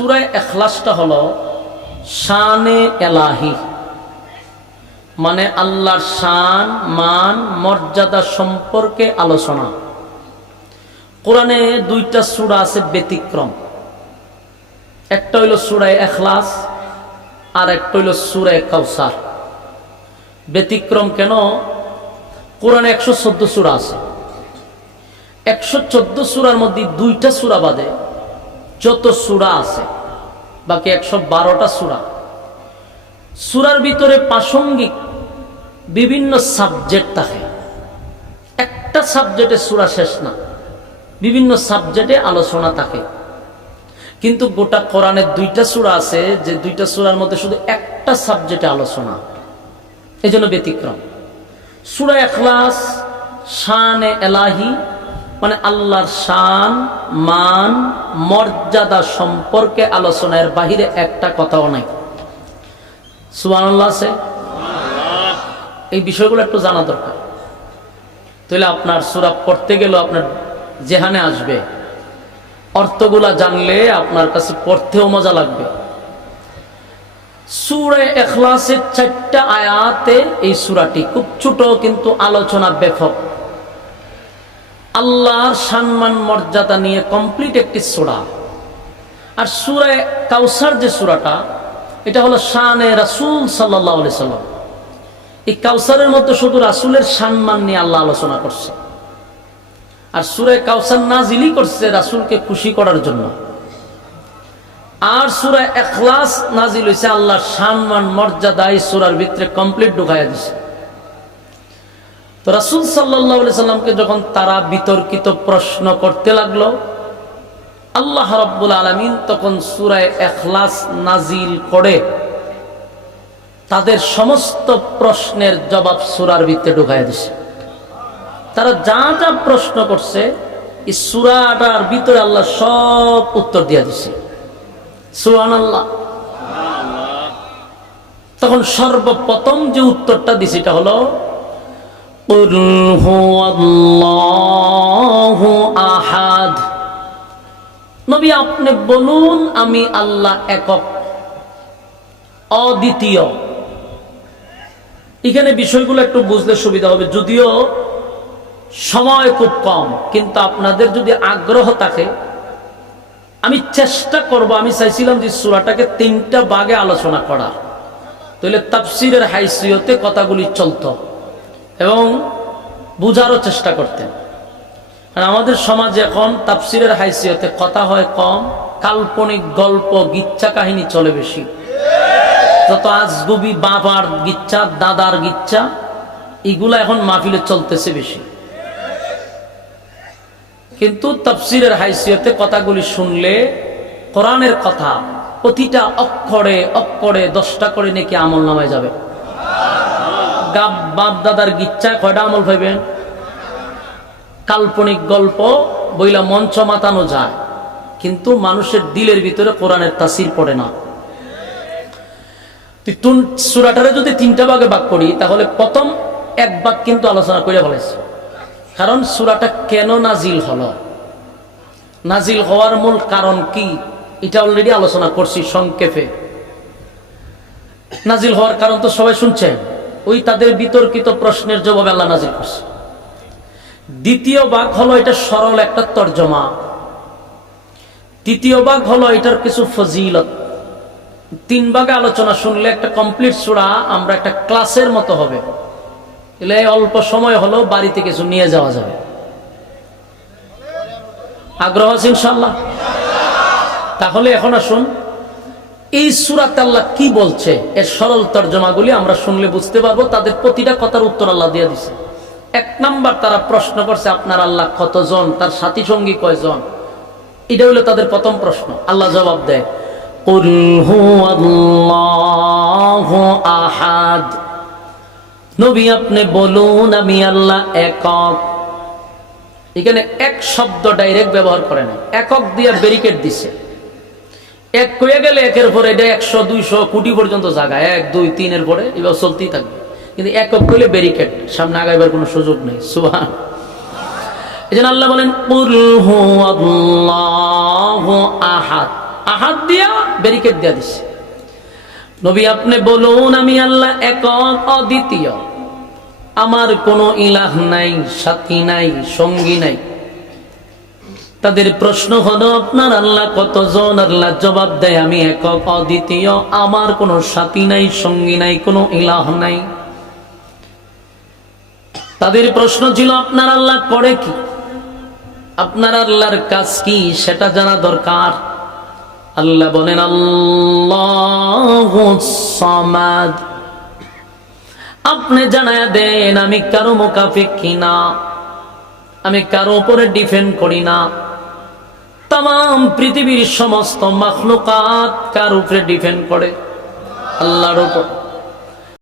সূরা ইখলাসটা হলো শানে এলাহি, মানে আল্লাহর শান মান মর্যাদা সম্পর্কে আলোচনা। কোরআনে দুইটা সূরা আছে ব্যতিক্রম, একটা হইল সূরা ইখলাস আর একটা হইল সূরা কাউসার। ব্যতিক্রম কেন? কোরআনে 114 সূরা আছে, 114 সূরার মধ্যে দুইটা সূরা বাদে যত সূরা আছে বাকি 112টা সূরা। সূরার ভিতরে প্রাসঙ্গিক বিভিন্ন সাবজেক্ট থাকে, একটা সাবজেক্টে সূরা শেষ না, বিভিন্ন সাবজেক্টে আলোচনা থাকে। কিন্তু গোটা কোরআনের দুইটা সূরা আছে যে দুইটা সূরার মধ্যে শুধু একটা সাবজেক্টে আলোচনা, এই জন্য ব্যতিক্রম। সূরা ইখলাস শানে এলাহি, মানে আল্লাহর শান মান মর্যাদা সম্পর্কে আলোচনার বাহিরে একটা কথাও নাই। সুবহানাল্লাহ আছে। এই বিষয়গুলো একটু জানা দরকার, তাহলে আপনার সূরা পড়তে গেলেও আপনার যেখানে আসবে, অর্থগুলা জানলে আপনার কাছে পড়তেও মজা লাগবে। সূরা ইখলাসের 4টা আয়াতে এই সূরাটি খুব ছোট কিন্তু আলোচনা ব্যাপক। আল্লাহর সম্মান মর্যাদা নিয়ে কমপ্লিট একটি সূরা। আর সূরা কাউসার যে সূরাটা, এটা হলো শানে রাসূল সাল্লাল্লাহু আলাইহি সাল্লাম। এই কাউসারের মধ্যে শুধু রাসূলের সম্মান নিয়ে আল্লাহ আলোচনা করছে। আর সূরা কাউসার নাজিলই করছে রাসূলকে খুশি করার জন্য। আর সূরা ইখলাস নাজিল হয়েছে আল্লাহর সম্মান মর্যাদা এই সূরার ভিতরে কমপ্লিট ঢুকাইয়া দিছে। তো রাসূল সাল্লাল্লাহু আলাইহি সাল্লামকে যখন তারা বিতর্কিত প্রশ্ন করতে লাগলো, আল্লাহ রাব্বুল আলামিন তখন সূরা ইখলাস নাজিল করে তাদের সমস্ত প্রশ্নের জবাব সূরার ভিতরে ঢুকাইয়া দিছে। তারা যা যা প্রশ্ন করছে এই সূরাটার ভিতরে আল্লাহ সব উত্তর দিয়ে দিছে। সুবহানাল্লাহ। তখন সর্বপ্রথম যে উত্তরটা দিছে এটা হলো কুল হুয়াল্লাহু আহাদ। নবী আপনি বলুন আমি আল্লাহ একক, অদ্বিতীয়। এখানে বিষয়গুলো একটু বুঝলে সুবিধা হবে, যদিও সময় খুব কম, কিন্তু আপনাদের যদি আগ্রহ থাকে আমি চেষ্টা করব। আমি চাইছিলাম যে সূরাটাকে 3টা ভাগে আলোচনা করার, তাহলে তাফসীরের হাইসিয়তে কথাগুলি চলত এবং বুঝারও চেষ্টা করতেন। আর আমাদের সমাজে এখন তাফসীরের হাইসিয়তে কথা হয় কম, কাল্পনিক গল্প গিচ্ছা কাহিনী চলে বেশি। যত আজগুবি বাবার গিচ্ছা দাদার গিচ্ছা এগুলা এখন মাহফিলে চলতেছে বেশি। কিন্তু তাফসীরের হাইসিয়তে কথাগুলি শুনলে কোরআনের কথা প্রতিটা অক্ষরে অক্ষরে 10টা করে নাকি আমল নামায় যাবে। বাপ দাদার গিচ্ছা কয়টা আমল পাইবেন? কাল্পনিক গল্প বইলা মঞ্চ মাতানো যায়, কিন্তু মানুষের দিলের ভিতরে কোরআনের তাসির পড়ে না। সূরাটারে যদি 3টা ভাগে ভাগ করি তাহলে প্রথম এক ভাগ কিন্তু আলোচনা করে ফেলেছে। কারণ সূরাটা কেন নাজিল হলো, নাজিল হওয়ার মূল কারণ কি, এটা অলরেডি আলোচনা করছি সংক্ষেপে। নাজিল হওয়ার কারণ তো সবাই শুনছেন, ওই তাদের বিতর্কিত প্রশ্নের জবাবে আল্লাহ নাজিল করছে। দ্বিতীয় ভাগ হলো এটা সরল একটা তর্জমা। তৃতীয় ভাগ হলো এটার কিছু ফজিলত। 3 ভাগে আলোচনা শুনলে একটা কমপ্লিট সূরা আমরা একটা ক্লাসের মতো হবে। এলে অল্প সময় হলো বাড়িতে কিছু নিয়ে যাওয়া যাবে। আগ্রহ আছে ইনশাআল্লাহ? তাহলে এখন আসুন এই সূরাতে আল্লাহ কি বলছে, এর সরল তর্জমাগুলি আমরা শুনলে বুঝতে পারবো। তাদের প্রতিটা কথার উত্তর আল্লাহ দিয়ে দিছে। 1 নাম্বার তারা প্রশ্ন করছে আপনার আল্লাহ কতজন, তার সাথী সঙ্গী কয়জন, এটা হলো তাদের প্রথম প্রশ্ন। আল্লাহ জবাব দেয় কুল হুয়াল্লাহু আহাদ। নবী আপনি বলুন আমি আল্লাহ একক। এখানে এক শব্দ ডাইরেক্ট ব্যবহার করে না, একক দিয়ে ব্যারিকেড দিছে। এক কয়ে গেলে একের পরে এটা 100 200 কোটি পর্যন্ত জায়গা, 1 2 3 এর পরে এবার চলতেই থাকবে। কিন্তু একক কইলে ব্যারিকেড, সামনে আগাইবার কোনো সুযোগ নেই। সুবহান। এজন্য আল্লাহ বলেন কুল হুয়াল্লাহু আহাদ। আহাদ দিয়া ব্যারিকেড দিয়া দিছে। নবী আপনি বলুন, আমি আল্লাহ একক অদ্বিতীয়, আমার কোনো ইলাহ নাই, সাথী নাই, সঙ্গী নাই। তাদের প্রশ্ন হলো আপনার আল্লাহ কতজন? আল্লাহ জবাব দেয়, আমি একক অদ্বিতীয়, আমার কোনো সাথী নাই, সঙ্গী নাই, কোনো ইলাহ নাই। তাদের প্রশ্ন ছিল আপনার আল্লাহ করে কি, আপনার আল্লাহর কাজ কি, সেটা জানা দরকার। আল্লাহ বলেন আল্লাহুস সামাদ, আপনি জানায়া দেন আমি কারো মুকাফিক কিনা, আমি কারো উপরে ডিপেন্ড করি না। তাম পৃথিবীর সমস্ত মাখলুকাত কার উপরে ডিপেন্ড করে? আল্লাহর উপর।